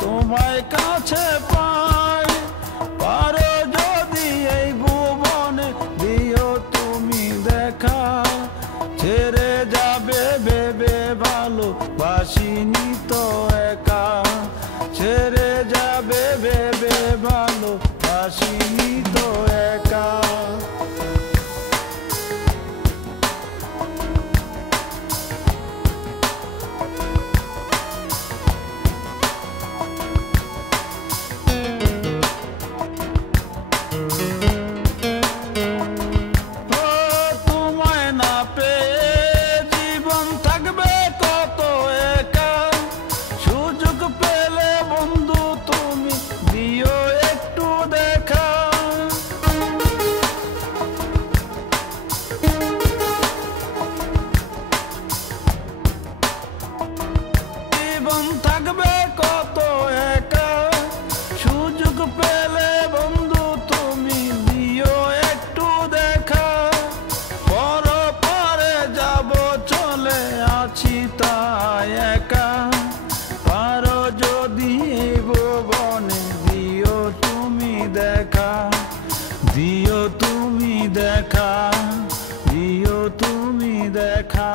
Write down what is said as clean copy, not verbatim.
তোমায় কাছে পাই, পারো যদি এই ভুবনে দিও তুমি দেখা, ছেড়ে যাবে ভেবে ভালোবাসিনি তো একা, ছেড়ে যাবে ভেবে ভালোবাসিনি তো একা। থাকবে কত একা, সুযোগ পেলে বন্ধু তুমি দিও একটু দেখা, পর পরে যাব চলে আছি তাই একা, পারো যদি ভুবনে দিও তুমি দেখা, দিও তুমি দেখা, দিও তুমি দেখা।